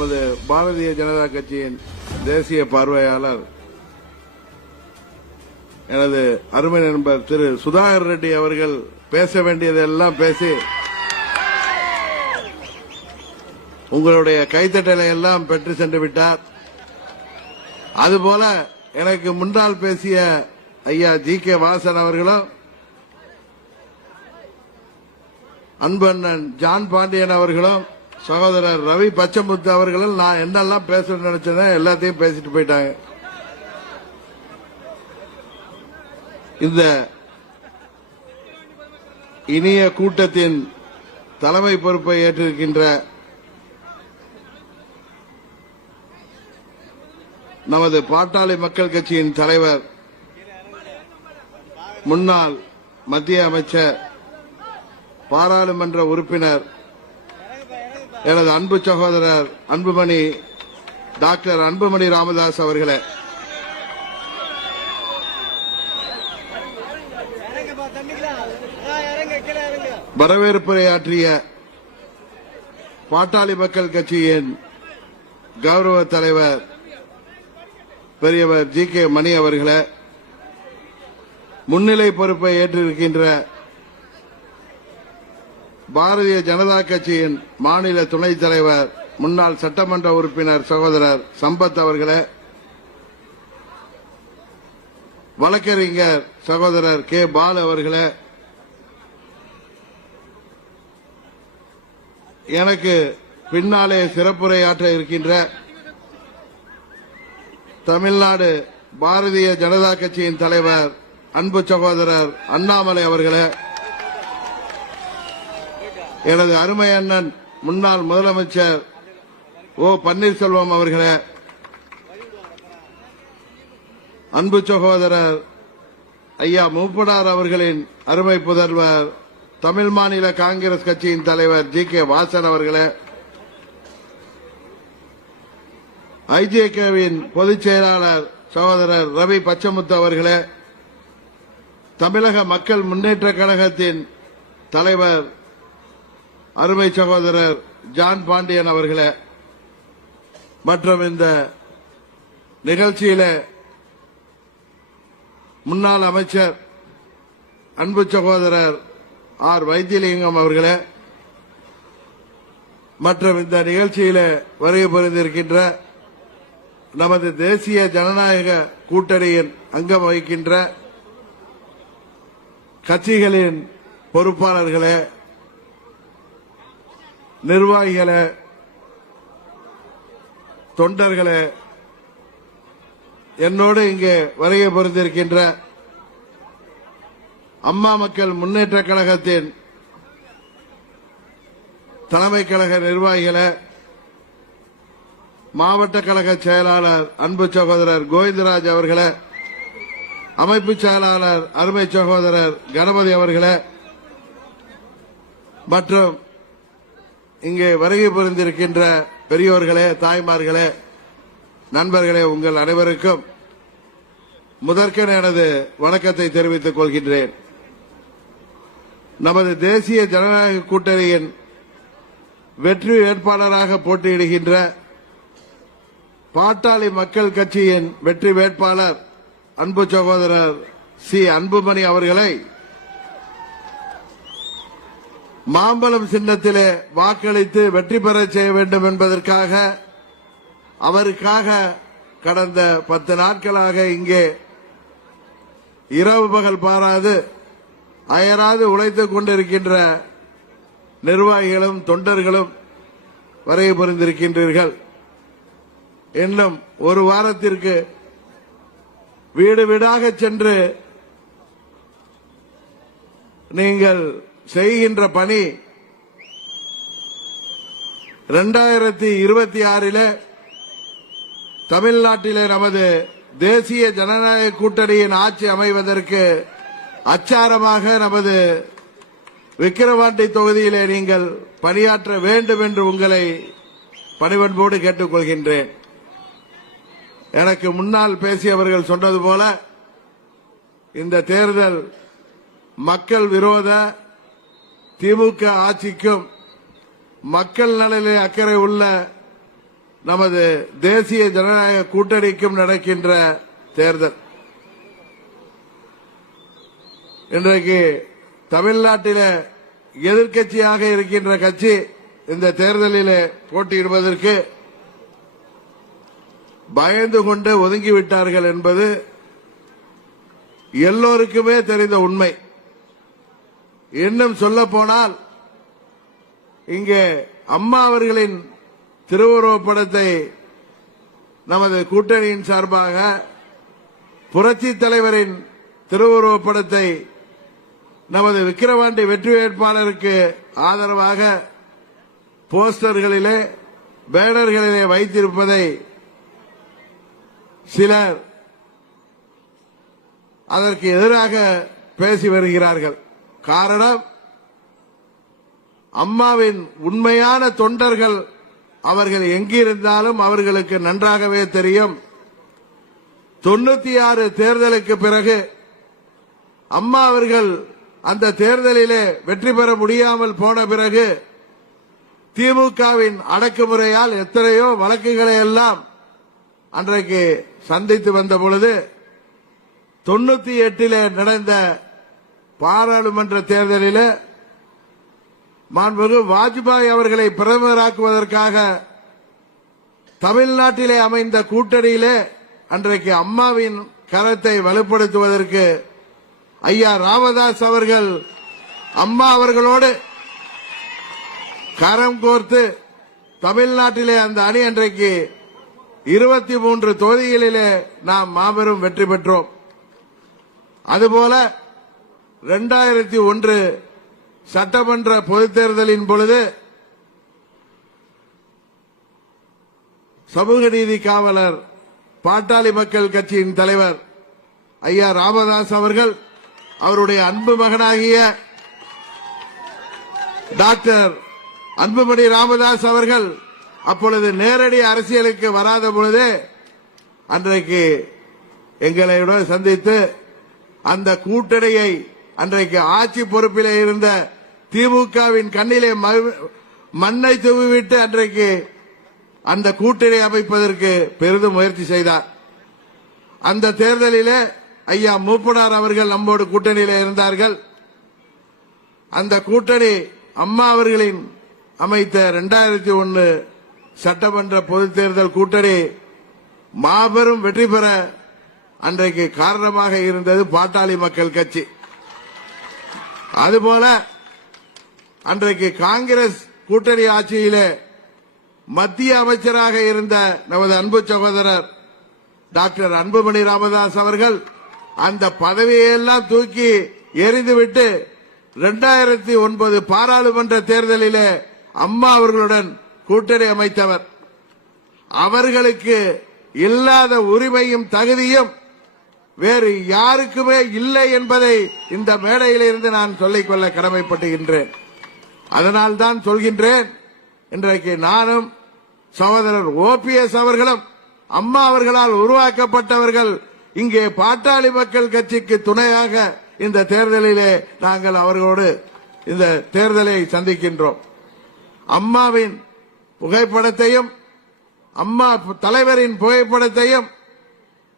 நமது பாரதிய ஜனதா கட்சியின் தேசிய பார்வையாளர் எனது அருமை நண்பர் திரு சுதாகர் ரெட்டி அவர்கள் பேச வேண்டியதெல்லாம் பேசி உங்களுடைய கைத்தட்டலை எல்லாம் பெற்று சென்று விட்டார். அதுபோல எனக்கு முன்னால் பேசிய ஐயா ஜி.கே. வாசன் அவர்களும் அன்பு அண்ணன் ஜான் பாண்டியன் அவர்களும் சகோதரர் ரவி பச்சமுத்து அவர்களும் நான் என்னெல்லாம் பேசணும்னு நினைச்சேன் எல்லாத்தையும் பேசிட்டு போயிட்டாங்க. இந்த இனிய கூட்டத்தின் தலைமை பொறுப்பை ஏற்றிருக்கின்ற நமது பாட்டாளி மக்கள் கட்சியின் தலைவர் முன்னாள் மத்திய அமைச்சர் பாராளுமன்ற உறுப்பினர் எனது அன்பு சகோதரர் அன்புமணி டாக்டர் அன்புமணி ராமதாஸ் அவர்களே, வரவேற்புரையாற்றிய பாட்டாளி மக்கள் கட்சியின் கௌரவ தலைவர் பெரியவர் ஜி.கே. மணி அவர்களே, முன்னிலை பொறுப்பை ஏற்றிருக்கின்ற பாரதிய ஜனதா கட்சியின் மாநில துணைத் தலைவர் முன்னாள் சட்டமன்ற உறுப்பினர் சகோதரர் சம்பத் அவர்களே, வழக்கறிஞர் சகோதரர் கே. பாலு அவர்களே, எனக்கு பின்னாலே சிறப்புரையாற்ற இருக்கின்ற தமிழ்நாடு பாரதிய ஜனதா கட்சியின் தலைவர் அன்பு சகோதரர் அண்ணாமலை அவர்களே, எனது அருமை அண்ணன் முன்னாள் முதலமைச்சர் ஓ. பன்னீர்செல்வம் அவர்களே, அன்பு சகோதரர் ஐயா மூப்பனார் அவர்களின் அருமை புதல்வர் தமிழ் மாநில காங்கிரஸ் கட்சியின் தலைவர் ஜி.கே. வாசன் அவர்களே, ஐஜேகேவின் பொதுச் செயலாளர் சகோதரர் ரவி பச்சமுத்து அவர்களே, தமிழக மக்கள் முன்னேற்ற கழகத்தின் தலைவர் அருமை சகோதரர் ஜான் பாண்டியன் அவர்களே, மற்றும் இந்த நிகழ்ச்சியில முன்னாள் அமைச்சர் அன்பு சகோதரர் ஆர். வைத்தியலிங்கம் அவர்களே, மற்றும் இந்த நிகழ்ச்சியில வருகை புரிந்திருக்கின்ற நமது தேசிய ஜனநாயக கூட்டணியின் அங்கம் வகிக்கின்ற கட்சிகளின் பொறுப்பாளர்களே, நிர்வாகிகளே, தொண்டர்களே, என்னோடு இங்கே வருகை புரிந்திருக்கின்ற அம்மா மக்கள் முன்னேற்ற கழகத்தின் தலைமை கழக நிர்வாகிகளே, மாவட்ட கழக செயலாளர் அன்பு சகோதரர் கோவிந்தராஜ் அவர்களே, அமைப்பு செயலாளர் அருமை சகோதரர் கணபதி அவர்களே, மற்றும் இங்கே வருகை புரிந்திருக்கின்ற பெரியோர்களே, தாய்மார்களே, நண்பர்களே, உங்கள் அனைவருக்கும் முதற்கண் எனது வணக்கத்தை தெரிவித்துக் கொள்கின்றேன். நமது தேசிய ஜனநாயக கூட்டணியின் வெற்றி வேட்பாளராக போட்டியிடுகின்ற பாட்டாளி மக்கள் கட்சியின் வெற்றி வேட்பாளர் அன்பு சகோதரர் சி. அன்புமணி அவர்களை மாம்பழம் சின்னத்திலே வாக்களித்து வெற்றி பெற செய்ய வேண்டும் என்பதற்காக அவருக்காக கடந்த 10 நாட்களாக இங்கே இரவு பகல் பாராது அயராது உழைத்துக் கொண்டிருக்கின்ற நிர்வாகிகளும் தொண்டர்களும் வருகை புரிந்திருக்கின்றீர்கள். இன்னும் ஒரு வாரத்திற்கு வீடு வீடாக சென்று நீங்கள் செய்கின்ற பணி 2026 தமிழ்நாட்டிலே நமது தேசிய ஜனநாயக கூட்டணியின் ஆட்சி அமைவதற்கு அச்சாரமாக நமது விக்கிரவாண்டி தொகுதியிலே நீங்கள் பணியாற்ற வேண்டும் என்று உங்களை பணிவன்போடு கேட்டுக் கொள்கின்றேன். எனக்கு முன்னால் பேசியவர்கள் சொன்னது போல இந்த தேர்தல் மக்கள் விரோத திமுக ஆட்சிக்கும் மக்கள் நலனிலே அக்கறை உள்ள நமது தேசிய ஜனநாயக கூட்டணிக்கும் நடக்கின்ற தேர்தல். இன்றைக்கு தமிழ்நாட்டில் எதிர்க்கட்சியாக இருக்கின்ற கட்சி இந்த தேர்தலில் போட்டியிடுவதற்கு பயந்து கொண்டு ஒதுங்கிவிட்டார்கள் என்பது எல்லோருக்குமே தெரிந்த உண்மை. இன்னும் சொல்ல போனால் இங்கே அம்மா அவர்களின் திருவுருவப் படத்தை நமது கூட்டணியின் சார்பாக புரட்சி தலைவரின் திருவுருவப் படத்தை நமது விக்கிரவாண்டி வெற்றி வேட்பாளருக்கு ஆதரவாக போஸ்டர்களிலே பேனர்களிலே வைத்திருப்பதை சிலர் அதற்கு எதிராக பேசி வருகிறார்கள். காரணம், அம்மாவின் உண்மையான தொண்டர்கள் அவர்கள் எங்கிருந்தாலும் அவர்களுக்கு நன்றாகவே தெரியும். 96 தேர்தலுக்கு பிறகு அம்மா அவர்கள் அந்த தேர்தலிலே வெற்றி பெற முடியாமல் போன பிறகு திமுகவின் அடக்குமுறையால் எத்தனையோ வழக்குகளை எல்லாம் அன்றைக்கு சந்தித்து வந்த பொழுது 98 நடந்த பாராளுமன்ற தேர்தலில் மாண்புமிகு வாஜ்பாய் அவர்களை பிரதமராக்குவதற்காக தமிழ்நாட்டிலே அமைந்த கூட்டணியிலே அன்றைக்கு அம்மாவின் கரத்தை வலுப்படுத்துவதற்கு ஐயா ராமதாஸ் அவர்கள் அம்மா அவர்களோடு கரம் கோர்த்து தமிழ்நாட்டிலே அந்த அணி அன்றைக்கு 23 தொகுதிகளிலே நாம் மாபெரும் வெற்றி பெற்றோம். அதுபோல 2001 சட்டமன்ற பொதுத் தேர்தலின் பொழுது சமூக நீதி காவலர் பாட்டாளி மக்கள் கட்சியின் தலைவர் ஐயா ராமதாஸ் அவர்கள் அவருடைய அன்பு மகனாகிய டாக்டர் அன்புமணி ராமதாஸ் அவர்கள் அப்பொழுது நேரடி அரசியலுக்கு வராத பொழுது அன்றைக்கு எங்களோட சந்தித்து அந்த கூட்டணியை அன்றைக்கு ஆட்சி பொறுப்பிலே இருந்த திமுகவின் கண்ணிலே மண்ணை தூவிவிட்டு அன்றைக்கு அந்த கூட்டணி அமைப்பதற்கு பெரிதும் முயற்சி செய்தார். அந்த தேர்தலிலே ஐயா மூப்பனார் அவர்கள் நம்மோடு கூட்டணியிலே இருந்தார்கள். அந்த கூட்டணி அம்மா அவர்களின் அமைத்த 2001 சட்டமன்ற பொதுத் தேர்தல் கூட்டணி மாபெரும் வெற்றி பெற அன்றைக்கு காரணமாக இருந்தது பாட்டாளி மக்கள் கட்சி. அதுபோல அன்றைக்கு காங்கிரஸ் கூட்டணி ஆட்சியிலே மத்திய அமைச்சராக இருந்த நமது அன்பு சகோதரர் டாக்டர் அன்புமணி ராமதாஸ் அவர்கள் அந்த பதவியெல்லாம் தூக்கி எறிந்துவிட்டு 2009 பாராளுமன்ற தேர்தலிலே அம்மா அவர்களுடன் கூட்டணி அமைத்தவர். அவர்களுக்கு இல்லாத உரிமையும் தகுதியும் வேறு யாருக்குமே இல்லை என்பதை இந்த மேடையிலிருந்து நான் சொல்லிக்கொள்ள கடமைப்பட்டுகின்றேன். அதனால்தான் சொல்கின்றேன், இன்றைக்கு நானும் சகோதரர் OPS அவர்களும் அம்மா அவர்களால் உருவாக்கப்பட்டவர்கள் இங்கே பாட்டாளி மக்கள் கட்சிக்கு துணையாக இந்த தேர்தலிலே நாங்கள் அவர்களோடு இந்த தேர்தலை சந்திக்கின்றோம். அம்மாவின் புகைப்படத்தையும் அம்மா தலைவரின் புகைப்படத்தையும்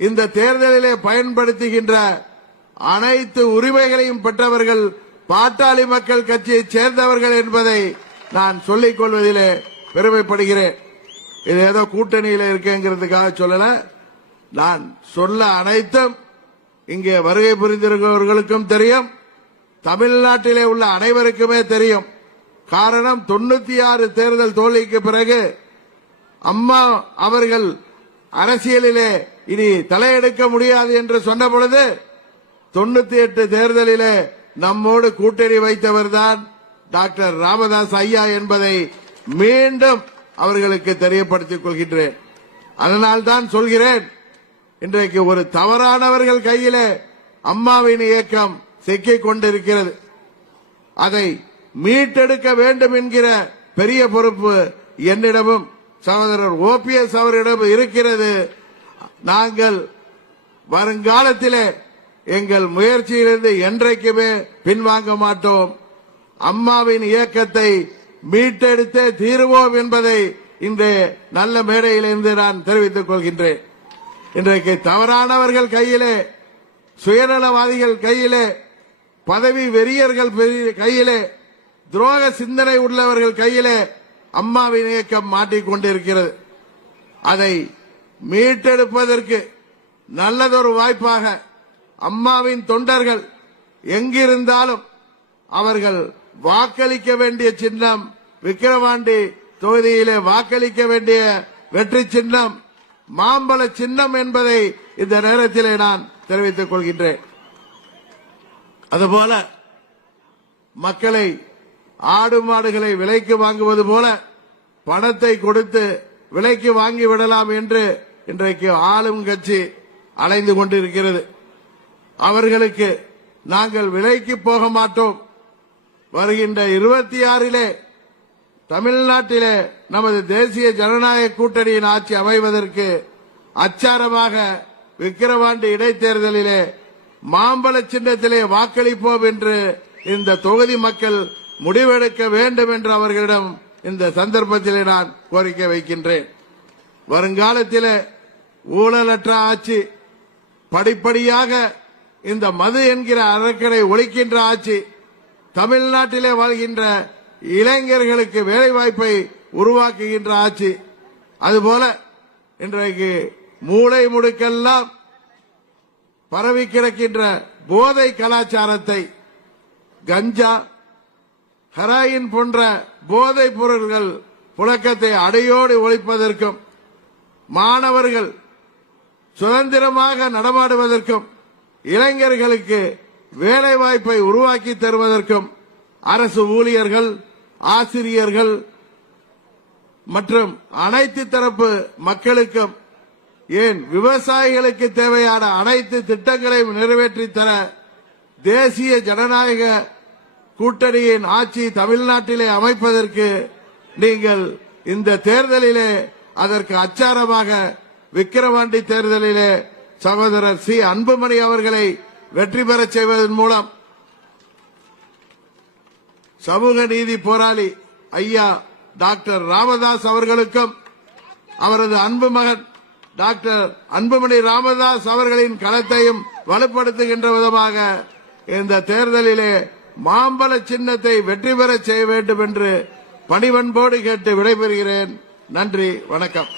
இந்த தேர்தலிலே பயன்படுத்துகின்ற அனைத்து உரிமைகளையும் பெற்றவர்கள் பாட்டாளி மக்கள் கட்சியைச் சேர்ந்தவர்கள் என்பதை நான் சொல்லிக் கொள்வதிலே பெருமைப்படுகிறேன். இது ஏதோ கூட்டணியில இருக்கேங்கிறதுக்காக சொல்லல. நான் சொல்ல அனைத்தும் இங்கே வருகை புரிந்திருக்கிறவர்களுக்கும் தெரியும், தமிழ்நாட்டிலே உள்ள அனைவருக்குமே தெரியும். காரணம், 96 தேர்தல் தோல்விக்கு பிறகு அம்மா அவர்கள் அரசியலிலே இனி தலையெடுக்க முடியாது என்று சொன்ன பொழுது 98 தேர்தலிலே நம்மோடு கூட்டணி வைத்தவர்தான் டாக்டர் ராமதாஸ் ஐயா என்பதை மீண்டும் அவர்களுக்கு தெரியப்படுத்திக் கொள்கின்றேன். அதனால்தான் சொல்கிறேன், இன்றைக்கு ஒரு தவறானவர்கள் கையிலே அம்மாவின் இயக்கம் சிக்கிக் கொண்டிருக்கிறது. அதை மீட்டெடுக்க வேண்டும் என்கிற பெரிய பொறுப்பு என்னிடமும் சகோதரர் OPS அவரிடம் இருக்கிறது. நாங்கள் வருங்காலத்திலே எங்கள் முயற்சியிலிருந்து என்றைக்குமே பின்வாங்க மாட்டோம். அம்மாவின் இயக்கத்தை மீட்டெடுத்தே தீருவோம் என்பதை இந்த நல்ல மேடையிலிருந்து நான் தெரிவித்துக் கொள்கின்றேன். இன்றைக்கு தவறானவர்கள் கையிலே, சுயநலவாதிகள் கையிலே, பதவி வெறியர்கள் கையிலே, துரோக சிந்தனை உள்ளவர்கள் கையிலே அம்மாவின் இயக்கம் மாட்டிக்கொண்டிருக்கிறது. அதை மீட்டெடுப்பதற்கு நல்லதொரு வாய்ப்பாக அம்மாவின் தொண்டர்கள் எங்கிருந்தாலும் அவர்கள் வாக்களிக்க வேண்டிய சின்னம், விக்கிரவாண்டி தொகுதியிலே வாக்களிக்க வேண்டிய வெற்றி சின்னம் மாம்பழ சின்னம் என்பதை இந்த நேரத்திலே நான் தெரிவித்துக் கொள்கின்றேன். அதுபோல மக்களை, ஆடு மாடுகளை விலைக்கு வாங்குவது போல பணத்தை கொடுத்து விலைக்கு வாங்கி விடலாம் என்று இன்றைக்கு ஆளும் கட்சி அலைந்து கொண்டிருக்கிறது. அவர்களுக்கு நாங்கள் விலைக்கு போக மாட்டோம். வருகின்ற 26 தமிழ்நாட்டிலே நமது தேசிய ஜனநாயக கூட்டணியின் ஆட்சி அமைவதற்கு அச்சாரமாக விக்கிரவாண்டி இடைத்தேர்தலிலே மாம்பழ சின்னத்திலே வாக்களிப்போம் என்று இந்த தொகுதி மக்கள் முடிவெடுக்க வேண்டும் என்று அவர்களிடம் இந்த சந்தர்ப்பத்திலே நான் கோரிக்கை வைக்கின்றேன். வருங்காலத்திலே ஊழலற்ற ஆட்சி, படிப்படியாக இந்த மது என்கிற அரக்கனை ஒழிக்கின்ற ஆட்சி, தமிழ்நாட்டிலே வாழ்கின்ற இளைஞர்களுக்கு வேலைவாய்ப்பை உருவாக்குகின்ற ஆட்சி, அதுபோல இன்றைக்கு மூளை முடுக்கெல்லாம் பரவி கிடக்கின்ற போதை கலாச்சாரத்தை, கஞ்சா, ஹெராயின் போன்ற போதைப் பொருட்கள் புழக்கத்தை அடையோடு ஒழிப்பதற்கும், மாணவர்கள் சுதந்திரமாக நடமாடுவதற்கும், இளைஞர்களுக்கு வேலைவாய்ப்பை உருவாக்கி தருவதற்கும் அரசு ஊழியர்கள், ஆசிரியர்கள் மற்றும் அனைத்து தரப்பு மக்களுக்கும், ஏன் விவசாயிகளுக்கு தேவையான அனைத்து திட்டங்களையும் நிறைவேற்றி தர தேசிய ஜனநாயக கூட்டணியின் ஆட்சி தமிழ்நாட்டிலே அமைப்பதற்கு நீங்கள் இந்த தேர்தலிலே அதற்கு அச்சாரமாக விக்கிரவாண்டி தேர்தலிலே சகோதரர் சி. அன்புமணி அவர்களை வெற்றி பெறச் செய்வதன் மூலம் சமூக நீதி போராளி ஐயா டாக்டர் ராமதாஸ் அவர்களுக்கும் அவரது அன்பு மகன் டாக்டர் அன்புமணி ராமதாஸ் அவர்களின் களத்தையும் வலுப்படுத்துகின்ற விதமாக இந்த தேர்தலிலே மாம்பழ சின்னத்தை வெற்றி பெறச் செய்ய வேண்டும் என்று பணிவன்போடு கேட்டு விடைபெறுகிறேன். நன்றி, வணக்கம்.